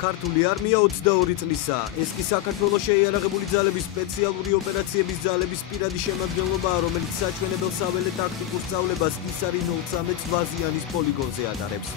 ქართული არმია 22 წლისაა. ეს კი საქართველოს შეიარაღებული ძალების სპეციალური ოპერაციების ძალების პირადი შემადგენლობაა, რომელიც საჩვენებელ საველე ტაქტიკურ სწავლებას ისარი 013 ვაზიანის პოლიგონზე ატარებს.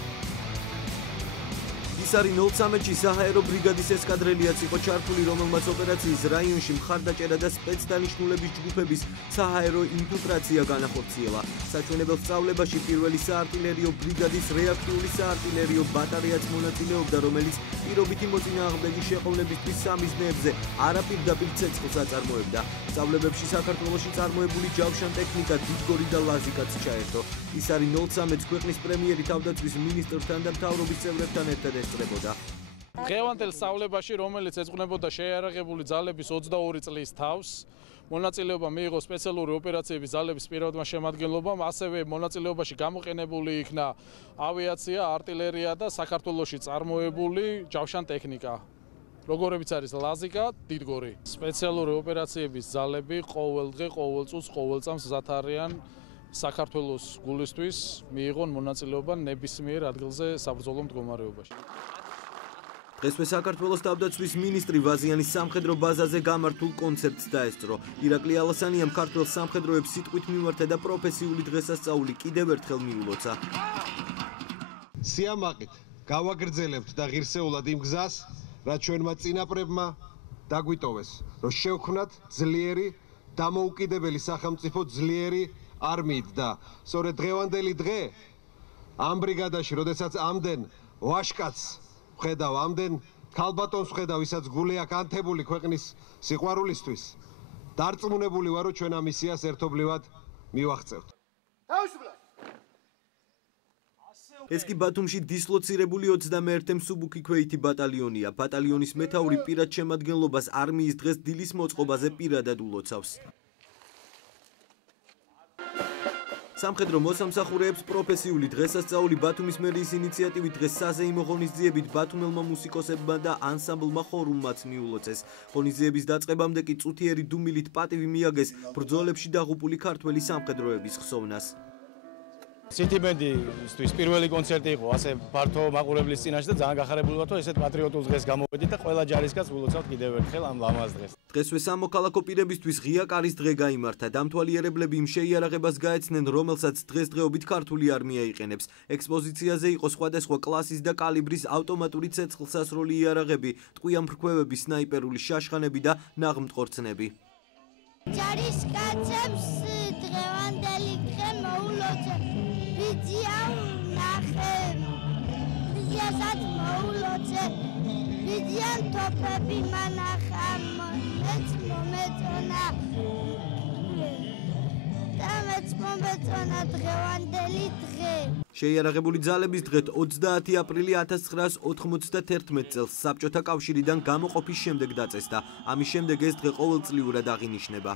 ისარი 013-ში საჰაერო ბრიგადის ესკადრელიაც იყო ჩართული, რომელმაც ოპერაციის რაიონში მხარდაჭერა და სპეცდანიშნულების ჯგუფების საჰაერო ინფილტრაცია განახორციელა. საჩვენებელ სწავლებაში პირველი საარტილერიო ბრიგადის რეაქტიული საარტილერიო ბატარეაც მონაწილეობდა, რომელიც პირობითი მოწინააღმდეგის შეყოლებისთვის სამიზნეებზე არაპირდაპირ ცეცხლს აწარმოებდა. სწავლებებში საქართველოში წარმოებული ჯავშან ტექნიკა, დიდგორი და ლაზიკაც ჩაერთო. ისარი 013 ქვეყნის პრემიერი თავდაცვის მინისტრთან და მთავრობის წევრებთან ერთად ესწრებოდა. დღევანდელ სწავლებაში, რომელიც ეძღვნებოდა შეიარაღებული ძალების 22 წლის თავს, მონაწილეობა მიიღო სპეციალური ოპერაციების ძალების პირადმა შემადგენლობამ, ასევე მონაწილეობაში გამოყენებული იქნა ავიაცია, არტილერია და საქართველოში წარმოებული ჯავშან ტექნიკა. როგორებიც არის ლაზიკა, დიდგორი. სპეციალური ოპერაციების ძალები ყოველდღე, ყოველ წუთს, ყოველ წამს მზად არიან საქართველოს გულისთვის მიიღონ მონაწილეობა ნებისმიერ ადგილზე საბრძოლო მდგომარეობაში. დღესვე საქართველოს თავდაცვის მინისტრი ვაზიანის სამხედრო ბაზაზე გამართულ კონცერტს დაესწრო. ირაკლი ალასანიამ ქართველ სამხედროებს სიტყვით მიმართა და პროფესიული დღესასწაული კიდევ ერთხელ მიულოცა. სიამაყით გავაგრძელებთ და ღირსეულად იმ გზას, რაც ჩვენმა წინაპრებმა დაგვიტოვეს, რომ შევქმნათ ძლიერი, დამოუკიდებელი სახელმწიფო ძლიერი არმიით და სწორედ დღევანდელი დღე ამ ბრიგადაში, როდესაც ამდენ ვაშკაცს ვხედავ, ამდენ ქალბატონს ვხედავ, ვისაც გული აქვს ანთებული ქვეყნის სიყვარულისთვის, დარწმუნებული ვარ, რომ ჩვენ ამ მისიას ერთობლივად მივაღწევთ. ეს კი ბათუმში დისლოცირებული 21 მსუბუქი ქვეითი ბატალიონია. ბატალიონის მეთაური პირად შემადგენლობას არმიის დღეს დილის მოწყობაზე პირადად ულოცავს. სამხედრო მოსამსახურეებს პროფესიული დღესასწაული ბათუმის მერიის ინიციატივით დღეს საზეიმო ღონისძიებით ბათუმელმა მუსიკოსებმა და ანსამბლმა ხორუმმაც მიულოცეს. ღონისძიების დაწყებამდე კი წუთიერი დუმილით პატივი მიაგეს ბრძოლებში დაღუპული ქართველი სამხედროების ხსოვნას. სენტიმენტისთვის პირველი კონცერტი იყო ასე ფართო მაყურებლის წინაშე და ძალიან გახარებული ვარ, რომ ესეთ პატრიოტულ დღეს გამოვედით და ყველა ჯარისკაცს ვილოცავთ კიდევ ერთხელ ამ ლამაზ დღეს. დღესვე სამოქალაქო პირებისთვის ღია კარის დღე გაიმართა. დამთვალიერებლები იმ შეიარაღებას გაეცნენ, რომელსაც დღესდღეობით ქართული არმია იყენებს. ექსპოზიციაზე იყო სხვადასხვა კლასის და კალიბრის ავტომატური ცეცხლსასროლი იარაღები, ტყვიან ფრქვევები, სნაიპერული შაშხანები და ნაღმტყორცნები. ჯარისკაცებს დღევანდელი დღე მოულოცე. ვიდიასაც მოულოცე, ვიდიან თოფები მანახა, მეც მომეწონა და მეც მომეწონა დღევანდელი დღე. შეიარაღებული ძალების დღეთ 30 აპრილი 1991 წელს საბჭოთა კავშირიდან გამოყოფის შემდეგ დაწესდა. ამის შემდეგ ეს დღე ყოველწლიურად აღინიშნება.